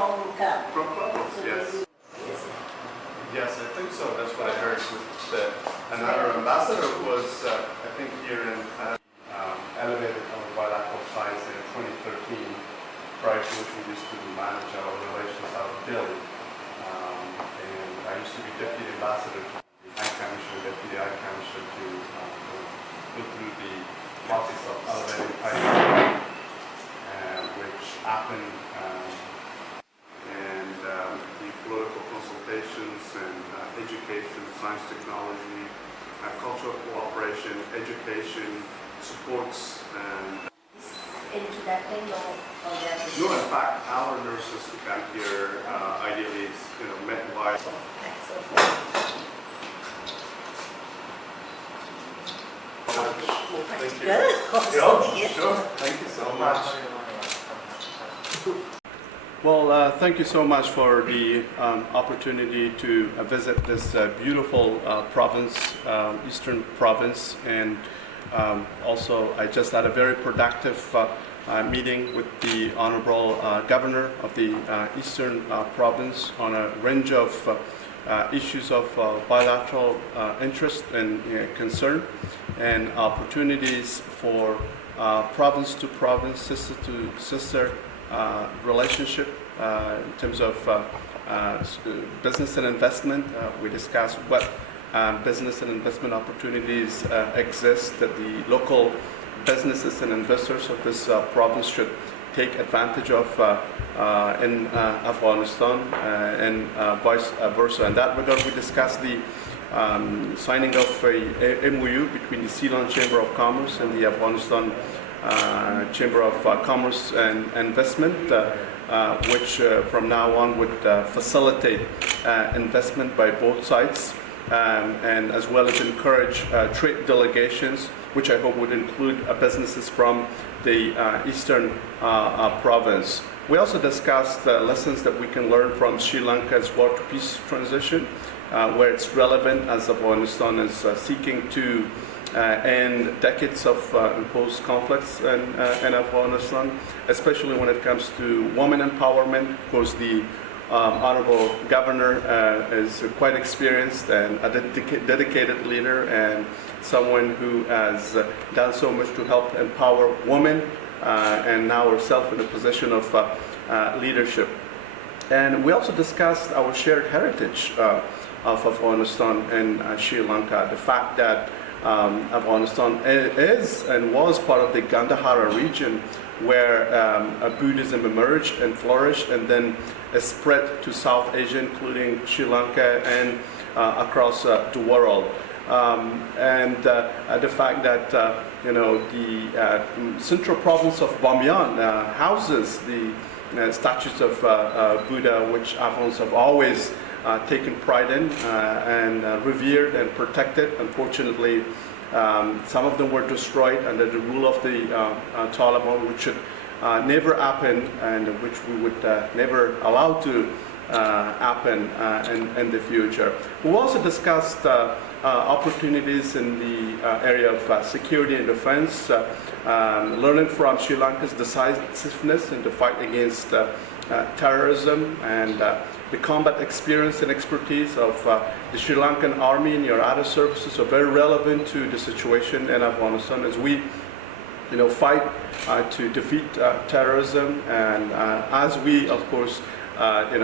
from Colombo. From Colombo, So yes. yes. Yes, I think so. That's what I heard. And our ambassador was, I think, here in elevated our bilateral ties in 2013, prior to which we used to manage our relations out of Delhi. And I used to be deputy ambassador to the High Commissioner, deputy High Commissioner to go through the process of elevating ties, which happened, and the political consultations and education, science, technology, cultural cooperation, education, supports, and Into that thing or that? no, in fact, our nurses who come here ideally, met by. Thank you. Yeah, sure. Thank you so much. Well, thank you so much for the opportunity to visit this beautiful province, Eastern Province, and also I just had a very productive meeting with the Honorable Governor of the Eastern Province on a range of issues of bilateral interest and concern, and opportunities for province to province, sister to sister relationship in terms of business and investment. We discussed what business and investment opportunities exist that the local businesses and investors of this province should take advantage of in Afghanistan and vice versa. In that regard, we discussed the signing of a MOU between the Ceylon Chamber of Commerce and the Afghanistan Chamber of Commerce and Investment, which from now on would facilitate investment by both sides, and as well as encourage trade delegations, which I hope would include businesses from the Eastern Province. We also discussed lessons that we can learn from Sri Lanka's war to peace transition, where it's relevant as Afghanistan is seeking to end decades of imposed conflicts in Afghanistan, especially when it comes to women empowerment. Of course, the Honorable Governor is quite experienced and a dedicated leader, and someone who has done so much to help empower women, and now herself in a position of leadership. And we also discussed our shared heritage of Afghanistan and Sri Lanka, the fact that Afghanistan is and was part of the Gandhara region, where Buddhism emerged and flourished, and then spread to South Asia, including Sri Lanka and across the world. And the fact that the central province of Bamyan houses the statues of Buddha, which Afghans have always taken pride in and revered and protected. Unfortunately, some of them were destroyed under the rule of the Taliban, which should never happen, and which we would never allow to happen in the future. We also discussed opportunities in the area of security and defense, learning from Sri Lanka's decisiveness in the fight against terrorism, and the combat experience and expertise of the Sri Lankan Army and your other services are very relevant to the situation in Afghanistan as we fight to defeat terrorism, and as we, of course,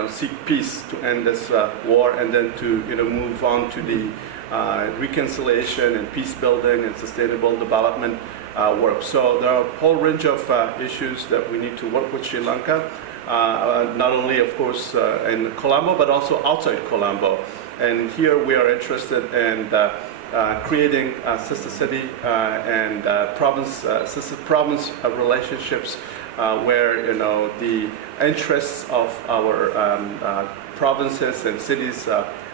seek peace to end this war, and then to move on to the reconciliation and peace building and sustainable development work. So there are a whole range of issues that we need to work with Sri Lanka, not only, of course, in Colombo, but also outside Colombo. And here we are interested in creating sister city and sister province relationships, where the interests of our provinces and cities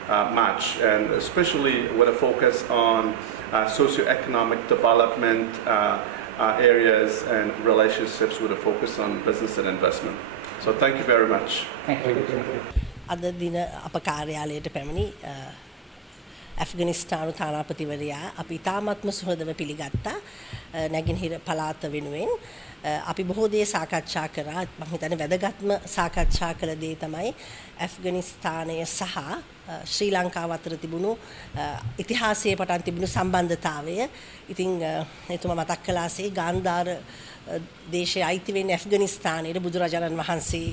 match, and especially with a focus on socioeconomic development areas and relationships with a focus on business and investment. So thank you very much. Thank you. අද දින අප කාර්යාලයට පැමිණි ඇෆ්ගනිස්තානු තානාපතිවරයා අපි ඉතාමත්ම සුහදව පිළිගත්තා නැගෙනහිර පළාත වෙනුවෙන්. අපි බොහෝ දේ සාකච්ඡා කරා. මම හිතන්නේ වැදගත්ම සාකච්ඡා කළ දේ තමයි ඇෆ්ගනිස්තානය සහ ශ්‍රී ලංකාව අතර තිබුණු ඉතිහාසයේ පටන් තිබුණු සම්බන්ධතාවය. ඉතින් එතුමා මතක් කළාසේ ගාන්ධාර දේශයේ අයිති වෙන්නේ ඇෆ්ගනිස්තානයේ බුදුරජාණන් වහන්සේ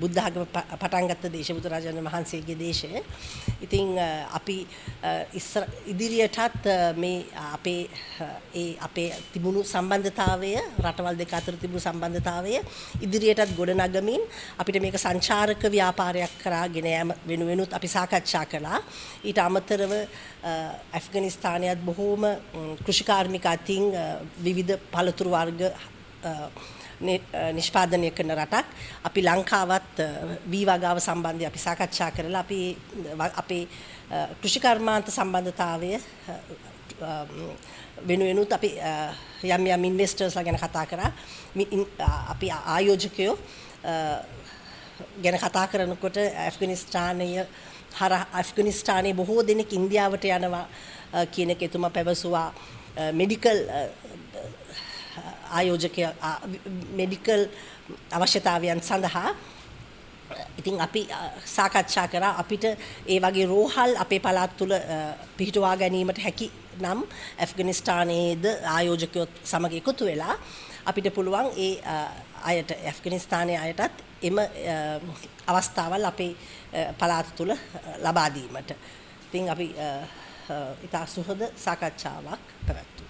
බුද්ධ ආගම පටන් ගත්ත දේශය බුදුරජාණන් වහන්සේගේ දේශය. ඉතින් අපි ඉදිරියටත් මේ අපේ තිබුණු සම්බන්ධතාවය රටවල් දෙක අතර තිබුණු සම්බන්ධතාවය ඉදිරියටත් ගොඩනගමින් අපිට මේක සංචාරක ව්‍යාපාරයක් කරාගෙන යෑම වෙනුවෙනුත් අපි සාකච්ඡා කළා. ඊට අමතරව ඇෆ්ගනිස්තානයත් බොහෝම කෘෂිකාර්මික අතින් විවිධ පළතුරු වර්ග නිෂ්පාදනය කරන රටක්. අපි ලංකාවත් වී වගාව සම්බන්ධව අපි සාකච්ඡා කරලා අපි අපේ කෘෂිකර්මාන්ත සම්බන්ධතාවය වෙනුවෙනුත් අපි යම් ඉන්වෙස්ටර්ස්ලා ගැන කතා කරා. අපි ආයෝජකයෝ ගැන කතා කරනකොට ඇෆ්ගනිස්තානයේ බොහෝ දෙනෙක් ඉන්දියාවට යනවා කියන එක එතුමා පැවසුවා. මෙඩිකල් ආයෝජකය මෙඩිකල් අවශ්‍යතාවයන් සඳහා. ඉතින් අපි සාකච්ඡා කරා අපිට ඒ වගේ රෝහල් අපේ පළාත් තුල පිහිටුවා ගැනීමට හැකි නම් ඇෆ්ගනිස්තානයේද ආයෝජකයොත් සමග එකතු වෙලා අපිට පුළුවන් ඒ අයට ඇෆ්ගනිස්තානයේ අයටත් එම අවස්ථාවල් අපේ පළාත් තුල ලබා දීමට. ඉතින් අපි ඉතා සුහද සාකච්ඡාවක් පැවැත්තුවා.